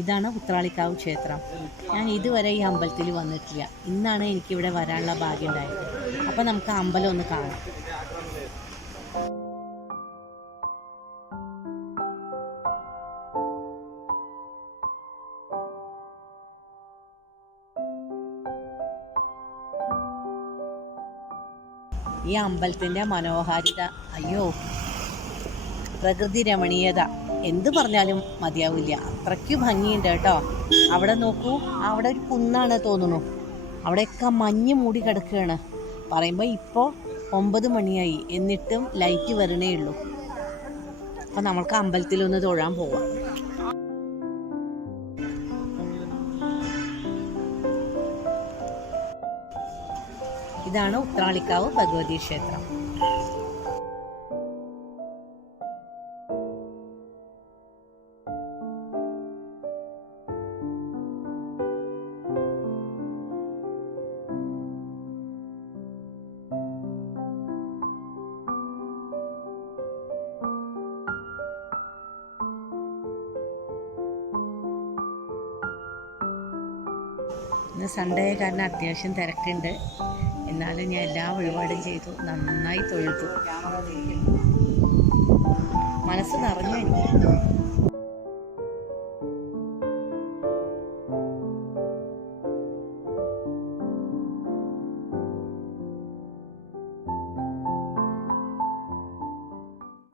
ഇതാണ് ഉത്രാളിക്കാവ് ക്ഷേത്രം. ഞാൻ ഇതുവരെ ഈ അമ്പലത്തിൽ വന്നിട്ടില്ല. ഇന്നാണ് എനിക്കിവിടെ വരാനുള്ള ഭാഗ്യം ഉണ്ടായത്. അപ്പോൾ നമുക്ക് അമ്പലം ഒന്ന് കാണാം. ഈ അമ്പലത്തിൻ്റെ മനോഹാരിത, അയ്യോ, പ്രകൃതി രമണീയത എന്ത് പറഞ്ഞാലും മതിയാവില്ല. അത്രയ്ക്ക് ഭംഗിയുണ്ട് കേട്ടോ. അവിടെ നോക്കൂ, അവിടെ ഒരു കുന്നാണ് തോന്നുന്നു. അവിടെയൊക്കെ മഞ്ഞ് മൂടി കിടക്കുകയാണ്. പറയുമ്പോൾ ഇപ്പോൾ 9 മണിയായി, എന്നിട്ടും ലൈറ്റ് വരണേ ഉള്ളൂ. അപ്പോൾ നമ്മൾക്ക് അമ്പലത്തിലൊന്ന് തൊഴാൻ പോവാം. ഇതാണ് ഉത്രാളിക്കാവ് ഭഗവതി ക്ഷേത്രം. ഇന്ന് സൺഡേ കാരണം അത്യാവശ്യം തിരക്കുണ്ട്. എന്നാലും ഞാൻ എല്ലാ വഴിപാടും ചെയ്തു, നന്നായി തൊഴുതു. മനസ്സ് നിറഞ്ഞു എനിക്ക്.